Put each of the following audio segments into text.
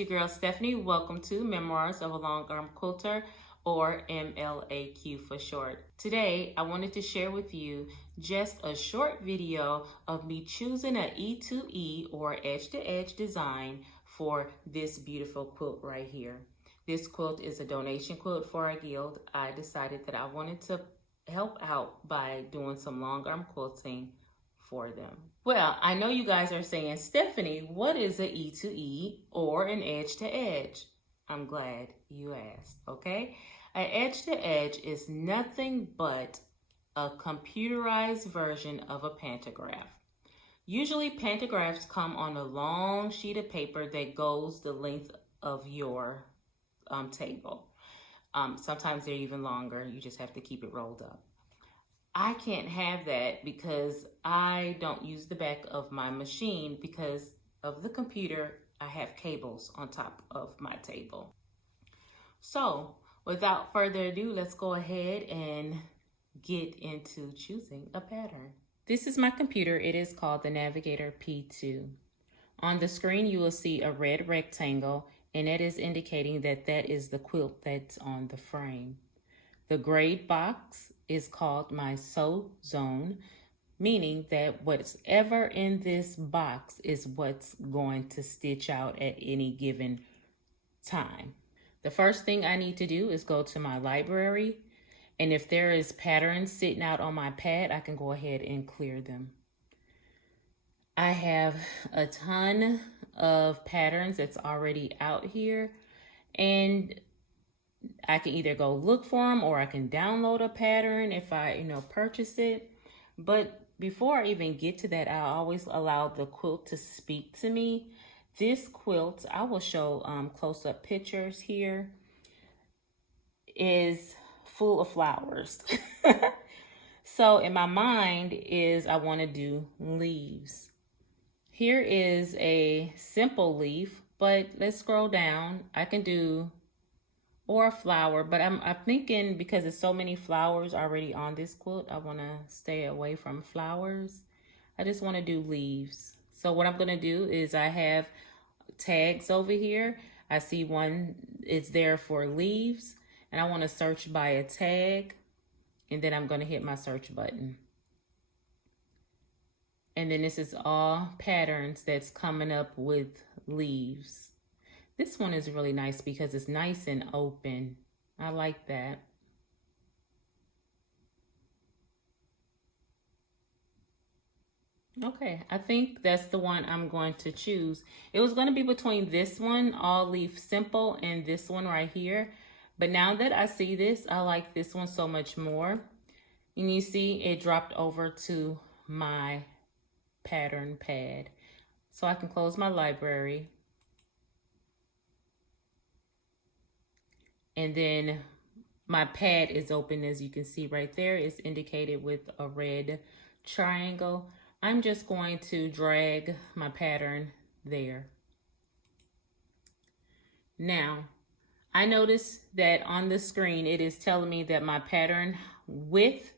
your girl Stephanie. Welcome to Memoirs of a Longarm Quilter, or MLAQ for short. Today, I wanted to share with you just a short video of me choosing an E2E or edge-to-edge design for this beautiful quilt right here. This quilt is a donation quilt for our guild. I decided that I wanted to help out by doing some longarm quilting for them. Well, I know you guys are saying, Stephanie, what is an E2E or an edge-to-edge? I'm glad you asked, okay? An edge-to-edge is nothing but a computerized version of a pantograph. Usually pantographs come on a long sheet of paper that goes the length of your table. Sometimes they're even longer. You just have to keep it rolled up. I can't have that because I don't use the back of my machine because of the computer. I have cables on top of my table. So without further ado, let's go ahead and get into choosing a pattern. This is my computer. It is called the Navigator P2. On the screen, you will see a red rectangle, and that is indicating that that is the quilt that's on the frame. The gray box is called my sew zone, meaning that whatever in this box is what's going to stitch out at any given time. The first thing I need to do is go to my library, and if there is patterns sitting out on my pad, I can go ahead and clear them. I have a ton of patterns that's already out here, and I can either go look for them or I can download a pattern if I, purchase it. But before I even get to that, I always allow the quilt to speak to me. This quilt, I will show close-up pictures here, is full of flowers. So in my mind is I want to do leaves. Here is a simple leaf, but let's scroll down. I can do or a flower, but I'm thinking because there's so many flowers already on this quilt, I want to stay away from flowers. I just want to do leaves. So what I'm going to do is I have tags over here. I see one is there for leaves, and I want to search by a tag, and then I'm going to hit my search button. And then this is all patterns that's coming up with leaves. This one is really nice because it's nice and open. I like that. Okay, I think that's the one I'm going to choose. It was going to be between this one, all leaf simple, and this one right here. But now that I see this, I like this one so much more. And you see it dropped over to my pattern pad. So I can close my library. And then my pad is open, as you can see right there. It's indicated with a red triangle. I'm just going to drag my pattern there. Now, I noticed that on the screen, it is telling me that my pattern width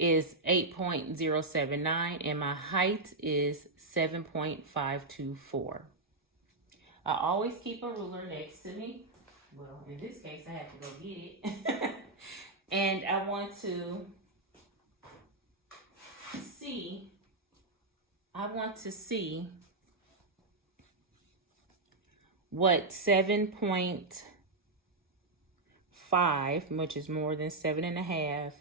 is 8.079 and my height is 7.524. I always keep a ruler next to me. Well, in this case, I have to go get it. And I want to see what 7.5, which is more than 7.5,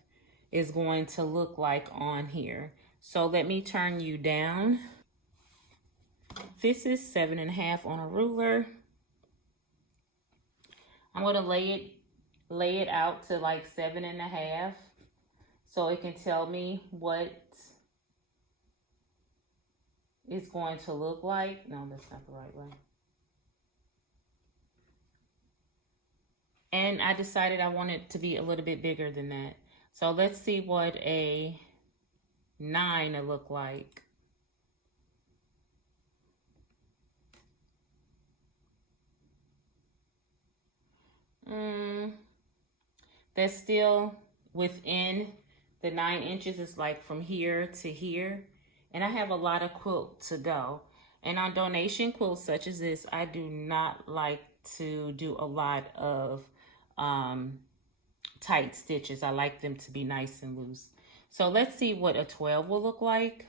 is going to look like on here. So let me turn you down. This is 7.5 on a ruler. I'm going to lay it out to like 7.5 so it can tell me what it's going to look like. No, that's not the right way. And I decided I want it to be a little bit bigger than that. So let's see what a 9 will look like. That's still within the 9 inches. Is like from here to here, and I have a lot of quilt to go. And on donation quilts such as this, I do not like to do a lot of tight stitches. I like them to be nice and loose. So let's see what a 12 will look like.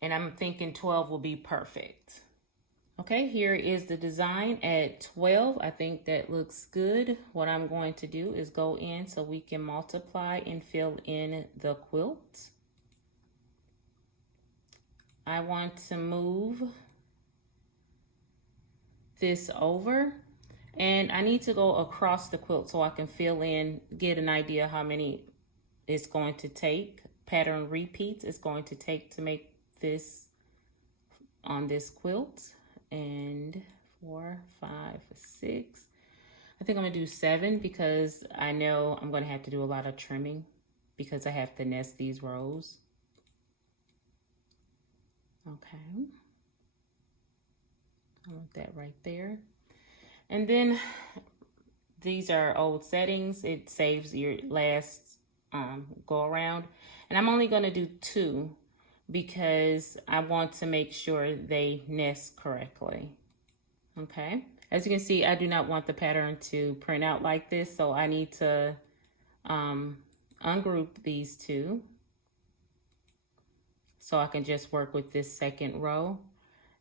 And I'm thinking 12 will be perfect. Okay, here is the design at 12. I think that looks good. What I'm going to do is go in so we can multiply and fill in the quilt. I want to move this over, and I need to go across the quilt so I can fill in, get an idea how many it's going to take, pattern repeats it's going to take to make this on this quilt. And 4, 5, 6. I think I'm gonna do 7 because I know I'm gonna have to do a lot of trimming because I have to nest these rows. Okay, I want that right there. And then these are old settings. It saves your last go around, and I'm only gonna do 2 because I want to make sure they nest correctly. Okay, as you can see, I do not want the pattern to print out like this, so I need to ungroup these 2 so I can just work with this second row.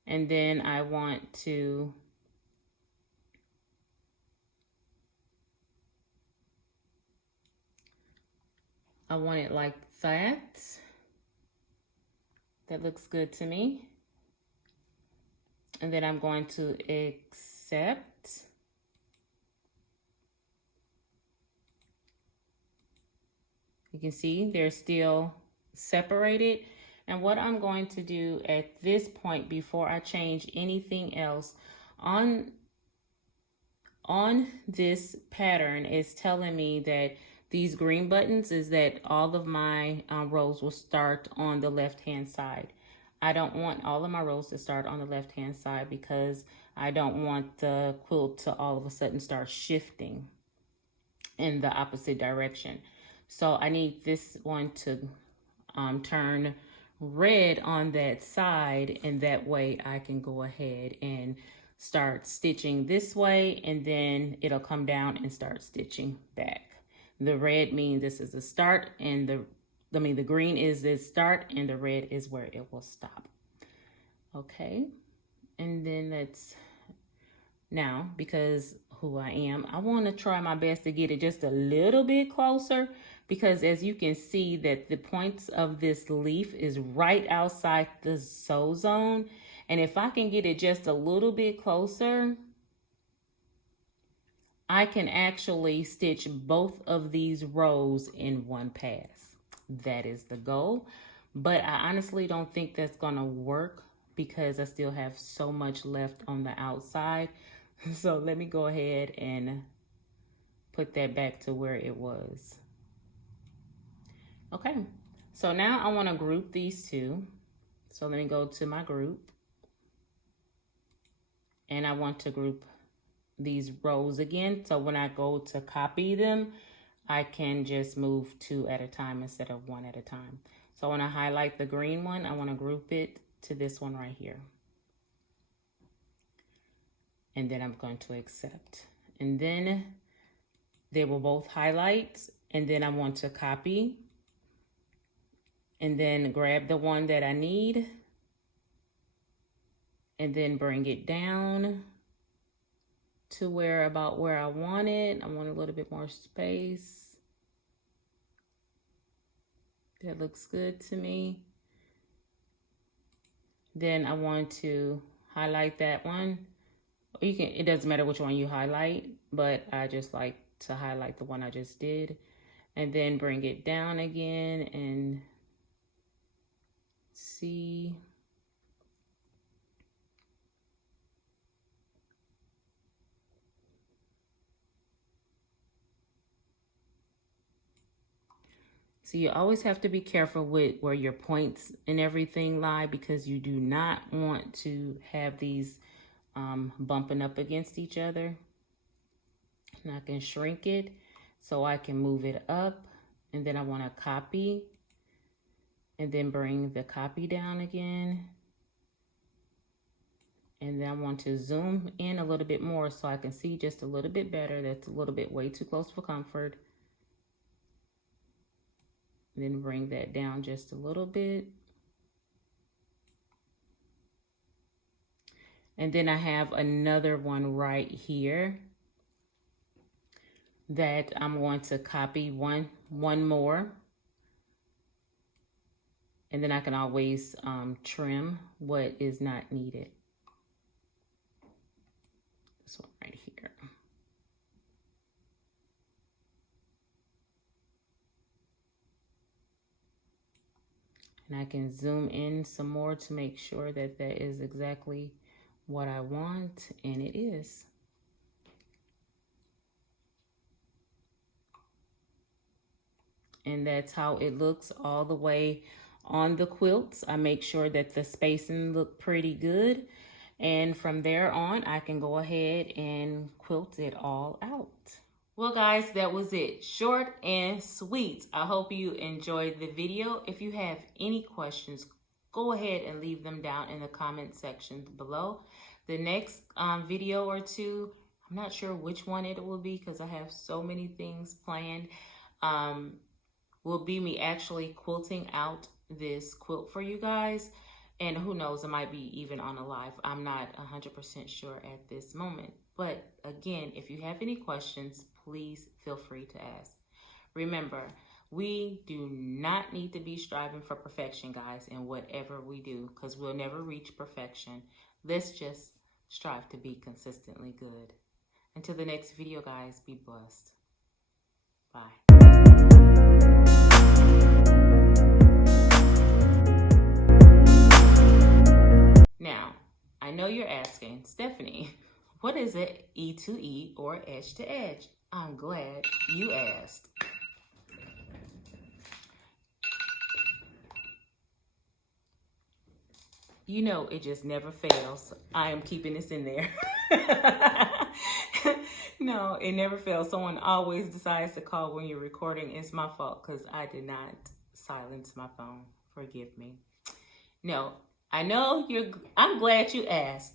And then I want it like that. That looks good to me. And then I'm going to accept. You can see they're still separated. And what I'm going to do at this point, before I change anything else on this pattern, is telling me that these green buttons is that all of my rows will start on the left-hand side. I don't want all of my rows to start on the left-hand side because I don't want the quilt to all of a sudden start shifting in the opposite direction. So I need this one to turn red on that side, and that way I can go ahead and start stitching this way, and then it'll come down and start stitching back. The red means this is the start, and the green is the start, and the red is where it will stop. Okay, and then now, because who I am, I want to try my best to get it just a little bit closer, because as you can see that the points of this leaf is right outside the sew zone. And if I can get it just a little bit closer, I can actually stitch both of these rows in one pass. That is the goal. But I honestly don't think that's gonna work because I still have so much left on the outside. So let me go ahead and put that back to where it was. Okay, so now I want to group these 2. So let me go to my group. And I want to group these rows again. So when I go to copy them, I can just move 2 at a time instead of 1 at a time. So I want to highlight the green one. I want to group it to this one right here. And then I'm going to accept. And then they will both highlight. And then I want to copy. And then grab the one that I need. And then bring it down to about where I want it. I want a little bit more space. That looks good to me. Then I want to highlight that one. It doesn't matter which one you highlight, but I just like to highlight the one I just did. And then bring it down again and see. So you always have to be careful with where your points and everything lie, because you do not want to have these bumping up against each other. And I can shrink it so I can move it up And then I want to copy and then bring the copy down again. And then I want to zoom in a little bit more so I can see just a little bit better. That's a little bit way too close for comfort. And then bring that down just a little bit. And then I have another one right here that I'm going to copy one more. And then I can always trim what is not needed. This one right here. And I can zoom in some more to make sure that that is exactly what I want, and it is. And that's how it looks all the way on the quilts. I make sure that the spacing look pretty good. And from there on, I can go ahead and quilt it all out. Well, guys, that was it. Short and sweet. I hope you enjoyed the video. If you have any questions, go ahead and leave them down in the comment section below. The next video or two, I'm not sure which one it will be because I have so many things planned, will be me actually quilting out this quilt for you guys. And who knows, it might be even on a live. I'm not 100% sure at this moment. But again, if you have any questions, please feel free to ask. Remember, we do not need to be striving for perfection, guys, in whatever we do, because we'll never reach perfection. Let's just strive to be consistently good. Until the next video, guys, be blessed. Bye. Now, I know you're asking, Stephanie, what is it E2E or edge to edge? I'm glad you asked. You know, it just never fails. I am keeping this in there. No, it never fails. Someone always decides to call when you're recording. It's my fault because I did not silence my phone. Forgive me. No, I know I'm glad you asked.